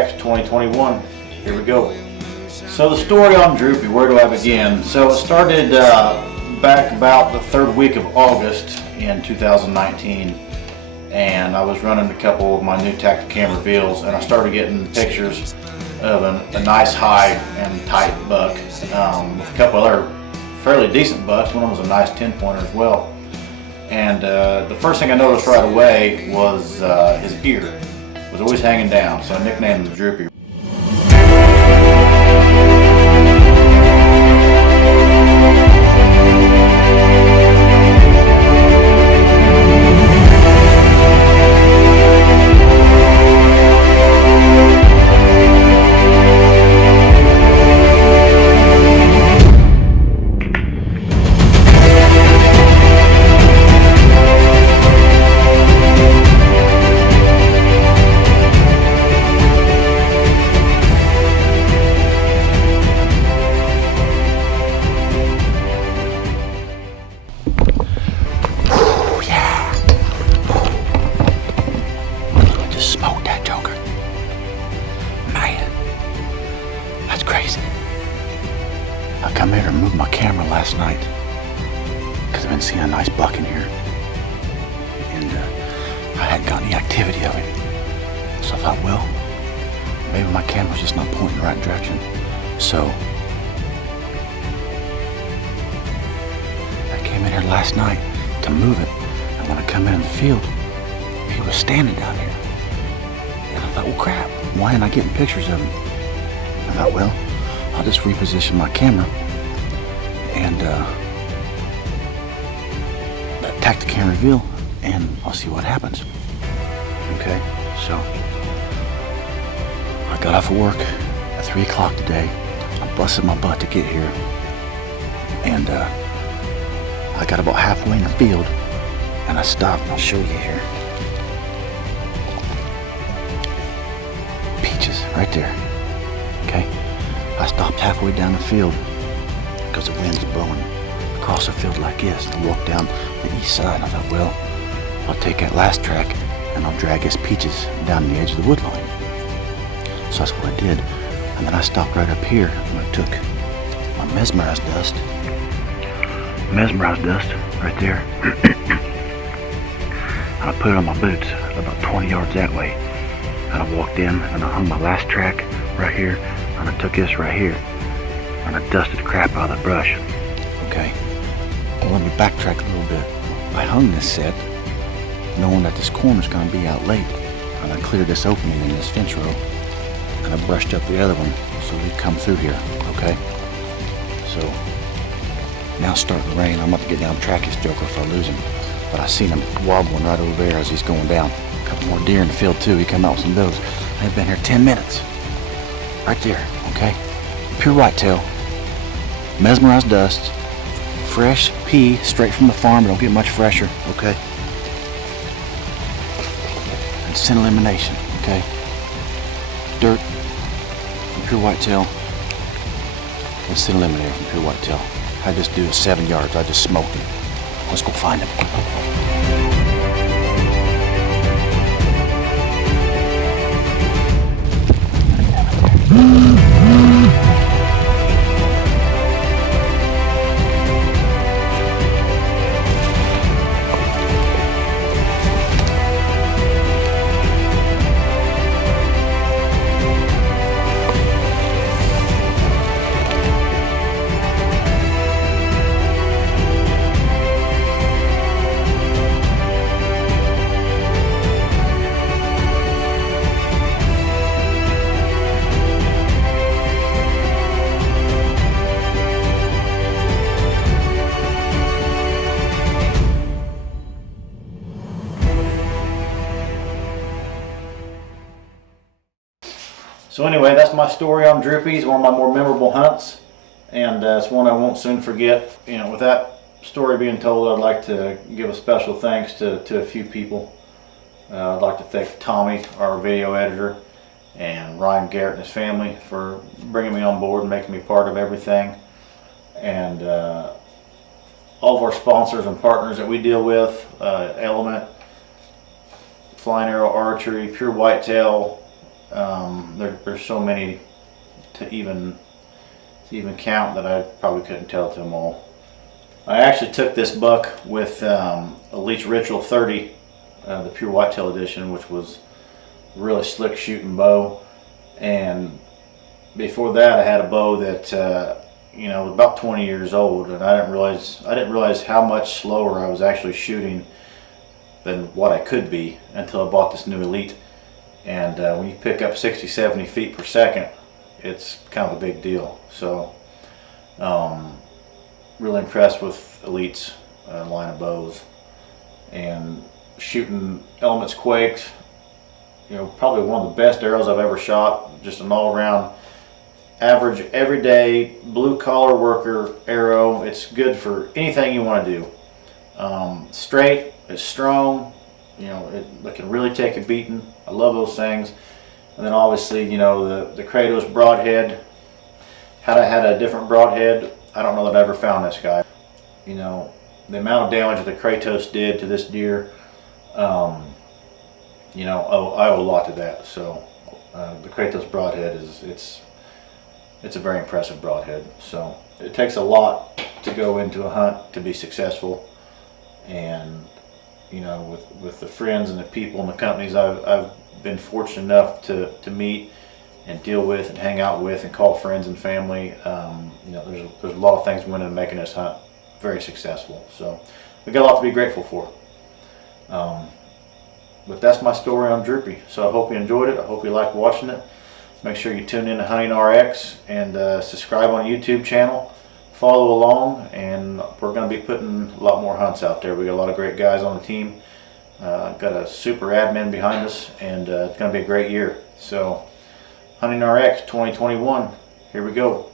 back, 2021. Here we go. So the story on Droopy, where do I begin? So it started back about the third week of August in 2019, and I was running a couple of my new Tacticam reveals, and I started getting pictures of a nice high and tight buck with a couple other fairly decent bucks. One of them was a nice 10-pointer as well. And the first thing I noticed right away was his ear was always hanging down, so I nicknamed him Droopy. Smoke that joker. Man, that's crazy. I come here to move my camera last night because I've been seeing a nice buck in here, and I hadn't got any activity of him. So I thought, well, maybe my camera's just not pointing the right direction. So I came in here last night to move it, and when I come in the field, he was standing down here. And I thought, well, crap, why ain't I getting pictures of him? I thought, well, I'll just reposition my camera and Tacticam reveal, and I'll see what happens. Okay, so I got off of work at 3 o'clock today. I busted my butt to get here, and I got about halfway in the field, and I stopped, and I'll show you here. Right there, okay? I stopped halfway down the field because the wind's blowing across the field like this. I walked down the east side, and I thought, well, I'll take that last track and I'll drag his peaches down the edge of the wood line. So that's what I did. And then I stopped right up here and I took my mesmerized dust right there, and I put it on my boots about 20 yards that way. And I walked in and I hung my last track right here, and I took this right here and I dusted the crap out of the brush. Okay, well, let me backtrack a little bit. I hung this set knowing that this corner's going to be out late, and I cleared this opening in this fence row and I brushed up the other one so we'd come through here. Okay, so now it's starting to rain. I'm about to get down and track this joker if I lose him, but I seen him wobbling right over there as he's going down. A couple more deer in the field too. He come out with some does. I've been here 10 minutes. Right there, okay? Pure whitetail, mesmerized dust, fresh pea straight from the farm. It don't get much fresher, okay? And scent elimination, okay? Dirt from pure whitetail and scent eliminator from pure whitetail. I just do 7 yards. I just smoked him. Let's go find him. So anyway, that's my story on Droopy. It's one of my more memorable hunts, and it's one I won't soon forget. You know, with that story being told, I'd like to give a special thanks to a few people. I'd like to thank Tommy, our video editor, and Ryan Garrett and his family for bringing me on board and making me part of everything. And all of our sponsors and partners that we deal with, Element, Flying Arrow Archery, Pure Whitetail, There's so many to even count that I probably couldn't tell to them all. I actually took this buck with a Leech Ritual 30, the Pure Whitetail Edition, which was a really slick shooting bow. And before that, I had a bow that was about 20 years old, and I didn't realize how much slower I was actually shooting than what I could be until I bought this new Elite. And when you pick up 60-70 feet per second, it's kind of a big deal. So really impressed with Elite's line of bows, and shooting Elements Quakes, probably one of the best arrows I've ever shot. Just an all-around average everyday blue collar worker arrow. It's good for anything you want to do. Straight, it's strong, it can really take a beating. I love those things. And then obviously, the Kratos broadhead. Had I had a different broadhead, I don't know that I ever found this guy. The amount of damage that the Kratos did to this deer, I owe a lot to that. So the Kratos broadhead it's a very impressive broadhead. So it takes a lot to go into a hunt to be successful. And with the friends and the people and the companies I've been fortunate enough to meet and deal with and hang out with and call friends and family, there's a lot of things went into making this hunt very successful. So we got a lot to be grateful for. But that's my story on Droopy. So I hope you enjoyed it. I hope you liked watching it. Make sure you tune in to Hunting RX and subscribe on the YouTube channel. Follow along, and we're going to be putting a lot more hunts out there. We got a lot of great guys on the team. Got a super admin behind us, and it's going to be a great year. So Hunting RX 2021, here we go.